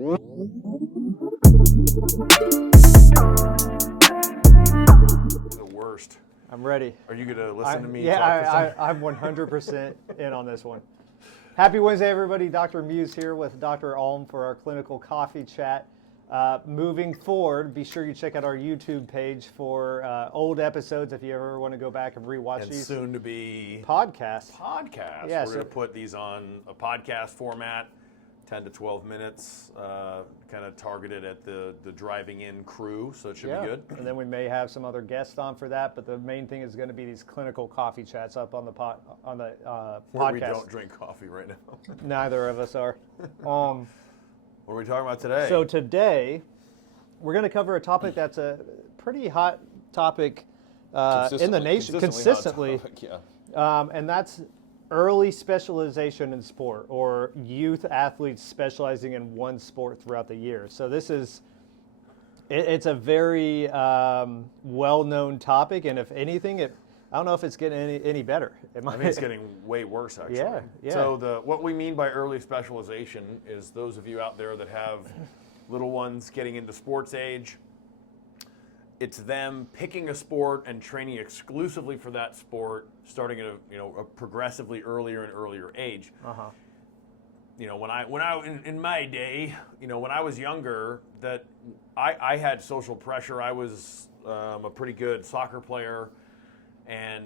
The worst. I'm ready. Are you going to listen to me? Yeah, I'm 100% in on this one. Happy Wednesday, everybody. Dr. Muse here with Dr. Alm for our clinical coffee chat. Moving forward, be sure you check out our YouTube page for old episodes if you ever want to go back and rewatch And these. soon to be Podcasts. Yeah, we're going to put these on a podcast format, 10 to 12 minutes, kind of targeted at the driving in crew, so it should be good. And then we may have some other guests on for that, but the main thing is going to be these clinical coffee chats up on the podcast. Where we don't drink coffee right now. Neither of us are. What are we talking about today? So today, we're going to cover a topic that's a pretty hot topic in the nation, consistently. Hot topic, yeah. And that's early specialization in sport, or youth athletes specializing in one sport throughout the year. So this is, it's a very well-known topic, and if anything, I don't know if it's getting any better. I think it's getting way worse, actually. Yeah. So what we mean by early specialization is those of you out there that have little ones getting into sports age. It's them picking a sport and training exclusively for that sport, starting at a progressively earlier and earlier age. In my day, when I was younger, that I had social pressure. I was a pretty good soccer player. And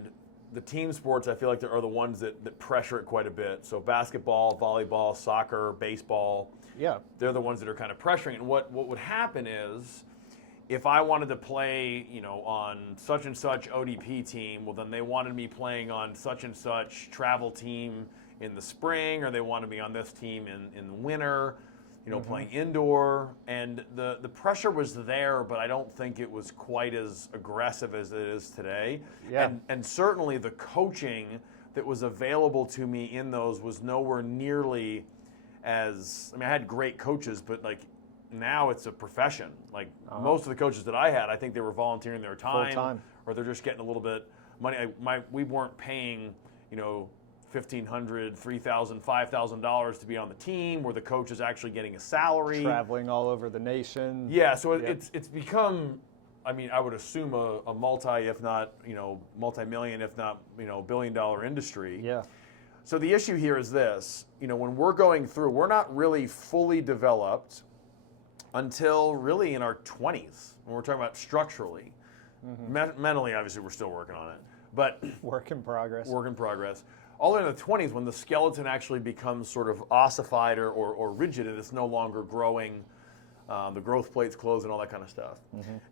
the team sports, I feel like, are the ones that pressure it quite a bit. So basketball, volleyball, soccer, baseball, they're the ones that are kind of pressuring. And what would happen is, if I wanted to play, on such and such ODP team, well, then they wanted me playing on such and such travel team in the spring, or they wanted me on this team in the winter. Playing indoor, and the pressure was there, but I don't think it was quite as aggressive as it is today. Yeah. And certainly the coaching that was available to me in those was nowhere nearly as, I had great coaches, but now it's a profession. Most of the coaches that I had, I think they were volunteering their time, or they're just getting a little bit money. We weren't paying, $1,500, $3,000, $5,000 to be on the team, where the coach is actually getting a salary. Traveling all over the nation. Yeah, so it's become, I would assume a multi, if not, multi-million, if not, billion-dollar industry. Yeah. So the issue here is this, when we're going through, we're not really fully developed until really in our 20s, when we're talking about structurally. Mentally, obviously, we're still working on it. But Work in progress. All the way in the 20s, when the skeleton actually becomes sort of ossified or rigid, and it's no longer growing, the growth plates close and all that kind of stuff.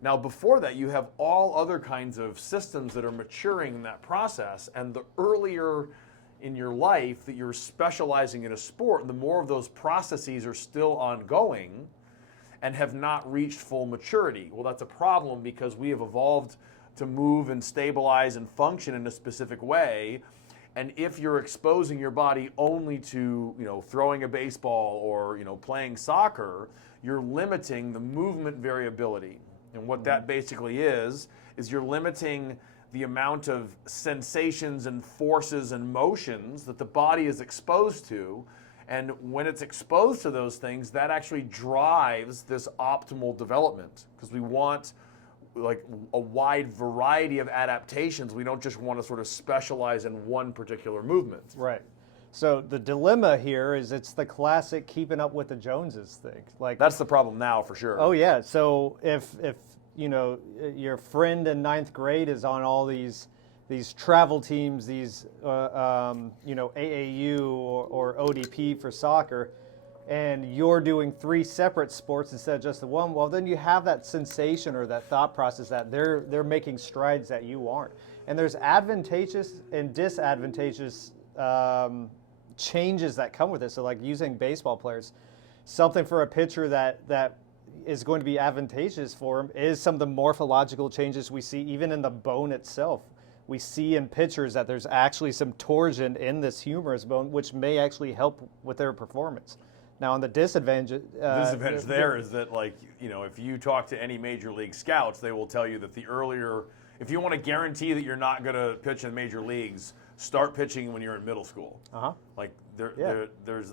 Now, before that, you have all other kinds of systems that are maturing in that process, and the earlier in your life that you're specializing in a sport, the more of those processes are still ongoing and have not reached full maturity. Well, that's a problem, because we have evolved to move and stabilize and function in a specific way. And if you're exposing your body only to, throwing a baseball or, playing soccer, you're limiting the movement variability. And what that basically is you're limiting the amount of sensations and forces and motions that the body is exposed to. And when it's exposed to those things, that actually drives this optimal development, because we want a wide variety of adaptations. We don't just want to sort of specialize in one particular movement. Right. So the dilemma here is it's the classic keeping up with the Joneses thing. That's the problem now, for sure. Oh yeah. So if your friend in 9th grade is on all these travel teams, these AAU or ODP for soccer, and you're doing 3 separate sports instead of just the one, well, then you have that sensation or that thought process that they're making strides that you aren't. And there's advantageous and disadvantageous changes that come with it. So like using baseball players, something for a pitcher that is going to be advantageous for him is some of the morphological changes we see even in the bone itself. We see in pitchers that there's actually some torsion in this humerus bone, which may actually help with their performance. Now, on the disadvantage there is that, if you talk to any major league scouts, they will tell you that if you want to guarantee that you're not going to pitch in major leagues, start pitching when you're in middle school. There's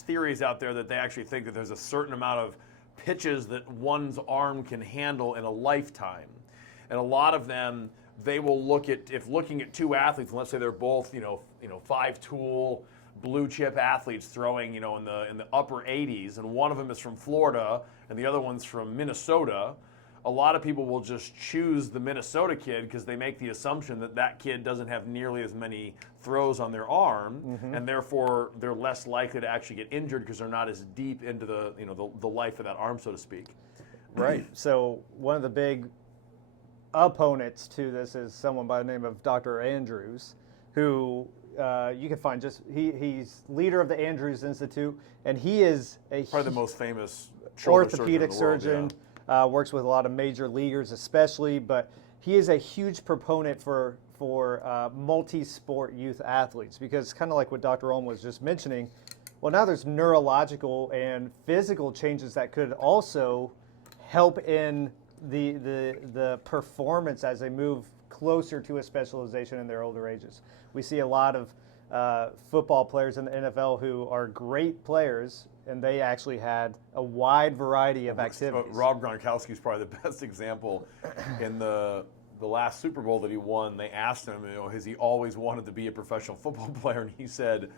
theories out there that they actually think that there's a certain amount of pitches that one's arm can handle in a lifetime. And a lot of them, they will looking at two athletes, and let's say they're both, 5-tool blue chip athletes throwing, in the upper 80s, and one of them is from Florida and the other one's from Minnesota. A lot of people will just choose the Minnesota kid because they make the assumption that that kid doesn't have nearly as many throws on their arm, and therefore they're less likely to actually get injured because they're not as deep into the life of that arm, so to speak. Right. So one of the big opponents to this is someone by the name of Dr. Andrews, who you can find he's leader of the Andrews Institute, and he is probably the most famous orthopedic surgeon. Works with a lot of major leaguers especially, but he is a huge proponent for multi-sport youth athletes, because kind of like what Dr. Ohm was just mentioning, well, now there's neurological and physical changes that could also help in the performance as they move closer to a specialization in their older ages. We see a lot of football players in the NFL who are great players, and they actually had a wide variety of activities. Rob Gronkowski is probably the best example. In the last Super Bowl that he won, they asked him, has he always wanted to be a professional football player? And he said,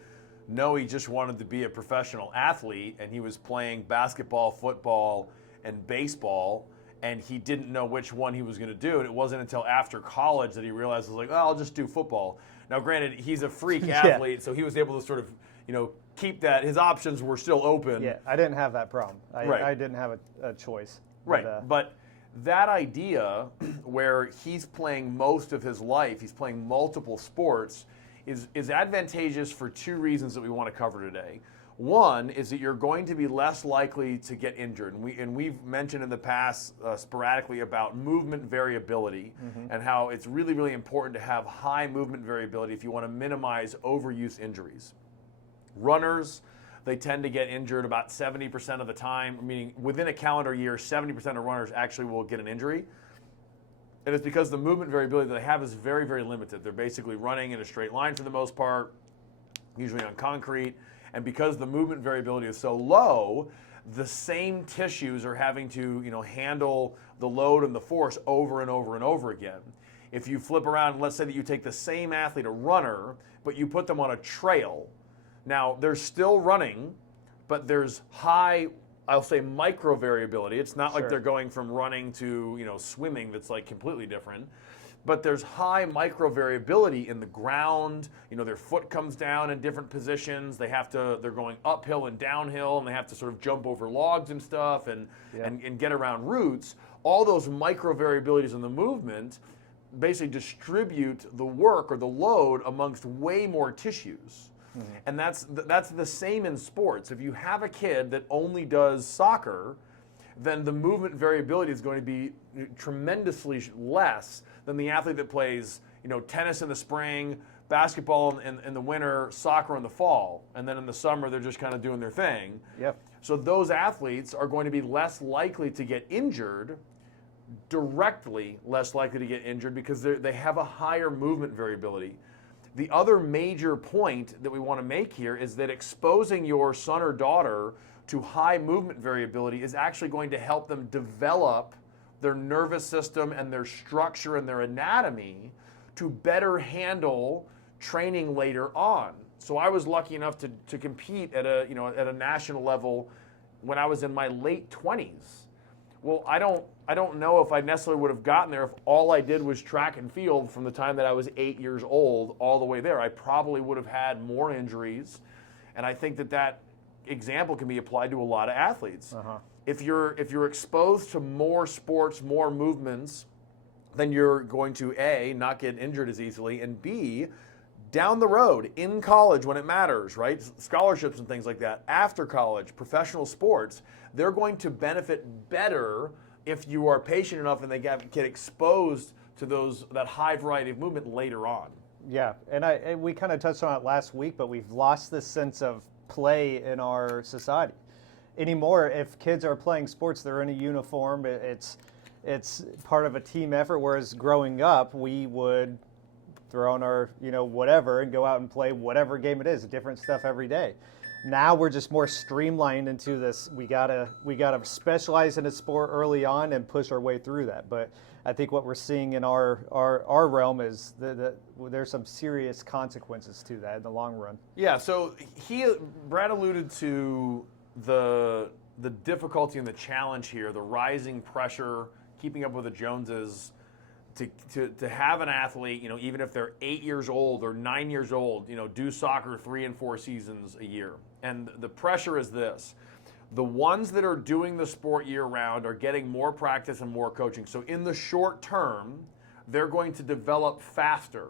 no, he just wanted to be a professional athlete, and he was playing basketball, football, and baseball, and he didn't know which one he was going to do. And it wasn't until after college that he realized, I'll just do football. Now, granted, he's a freak athlete, so he was able to sort of, keep that. His options were still open. Yeah, I didn't have that problem. I didn't have a choice. Right, but that idea where he's playing most of his life, he's playing multiple sports, is advantageous for two reasons that we want to cover today. One is that you're going to be less likely to get injured. And we've mentioned in the past sporadically about movement variability and how it's really, really important to have high movement variability if you want to minimize overuse injuries. Runners, they tend to get injured about 70% of the time, meaning within a calendar year, 70% of runners actually will get an injury. And it's because the movement variability that they have is very, very limited. They're basically running in a straight line for the most part, usually on concrete. And because the movement variability is so low, the same tissues are having to, handle the load and the force over and over and over again. If you flip around, let's say that you take the same athlete, a runner, but you put them on a trail. Now, they're still running, but there's high, I'll say, micro variability. It's not like they're going from running to, swimming. That's like completely different. But there's high micro variability in the ground. Their foot comes down in different positions. They're going uphill and downhill, and they have to sort of jump over logs and stuff and get around roots. All those micro variabilities in the movement basically distribute the work or the load amongst way more tissues. And that's the same in sports. If you have a kid that only does soccer, then the movement variability is going to be tremendously less than the athlete that plays, tennis in the spring, basketball in the winter, soccer in the fall, and then in the summer they're just kind of doing their thing. Yep. So those athletes are going to be less likely to get injured, directly less likely to get injured because they have a higher movement variability. The other major point that we want to make here is that exposing your son or daughter to high movement variability is actually going to help them develop their nervous system and their structure and their anatomy to better handle training later on. So I was lucky enough to compete at a national level when I was in my late 20s. Well, I don't know if I necessarily would have gotten there if all I did was track and field from the time that I was 8 years old all the way there. I probably would have had more injuries, and I think that example can be applied to a lot of athletes. If you're exposed to more sports, more movements, then you're going to A, not get injured as easily, and B, down the road, in college when it matters, right? Scholarships and things like that. After college, professional sports, they're going to benefit better if you are patient enough and they get exposed to that high variety of movement later on. Yeah, and we kind of touched on it last week, but we've lost this sense of play in our society. Anymore, if kids are playing sports, they're in a uniform. It's part of a team effort, whereas growing up, we would throw on our, whatever, and go out and play whatever game it is, different stuff every day. Now we're just more streamlined into this. We gotta specialize in a sport early on and push our way through that. But I think what we're seeing in our realm is that there's some serious consequences to that in the long run. Yeah. So Brad alluded to the difficulty and the challenge here, the rising pressure, keeping up with the Joneses. To have an athlete, even if they're 8 years old or 9 years old, do soccer 3 and 4 seasons a year. And the pressure is this. The ones that are doing the sport year round are getting more practice and more coaching. So in the short term, they're going to develop faster.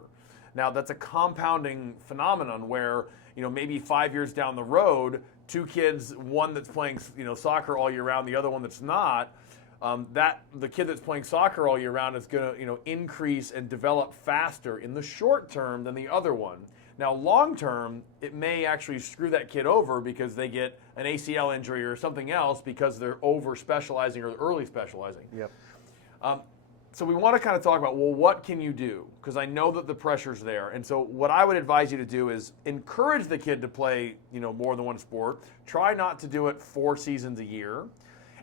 Now that's a compounding phenomenon where, maybe 5 years down the road, 2 kids, one that's playing, soccer all year round, the other one that's not, that the kid that's playing soccer all year round is going to increase and develop faster in the short term than the other one. Now long term, it may actually screw that kid over because they get an ACL injury or something else because they're over specializing or early specializing. Yep. So we want to kind of talk about, well, what can you do? Because I know that the pressure's there. And so what I would advise you to do is encourage the kid to play, more than one sport. Try not to do it 4 seasons a year.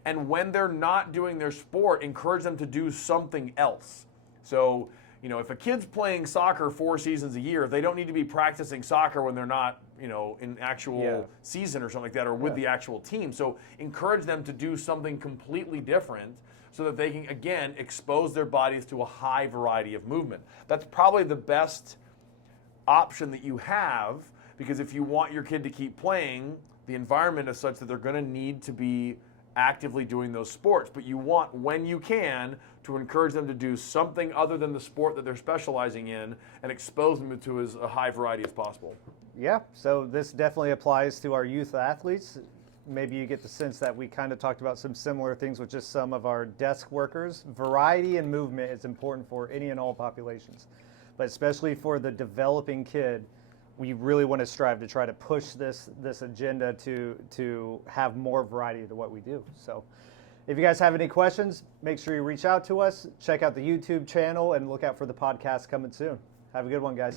And when they're not doing their sport, encourage them to do something else. So, if a kid's playing soccer 4 seasons a year, they don't need to be practicing soccer when they're not, in actual season or something like that, or with the actual team. So encourage them to do something completely different so that they can, again, expose their bodies to a high variety of movement. That's probably the best option that you have, because if you want your kid to keep playing, the environment is such that they're going to need to be actively doing those sports. But you want, when you can, to encourage them to do something other than the sport that they're specializing in and expose them to as a high variety as possible. Yeah, so this definitely applies to our youth athletes. Maybe you get the sense that we kind of talked about some similar things with just some of our desk workers. Variety and movement is important for any and all populations, but especially for the developing kid, we really want to strive to try to push this agenda to have more variety to what we do. So if you guys have any questions, make sure you reach out to us. Check out the YouTube channel and look out for the podcast coming soon. Have a good one, guys.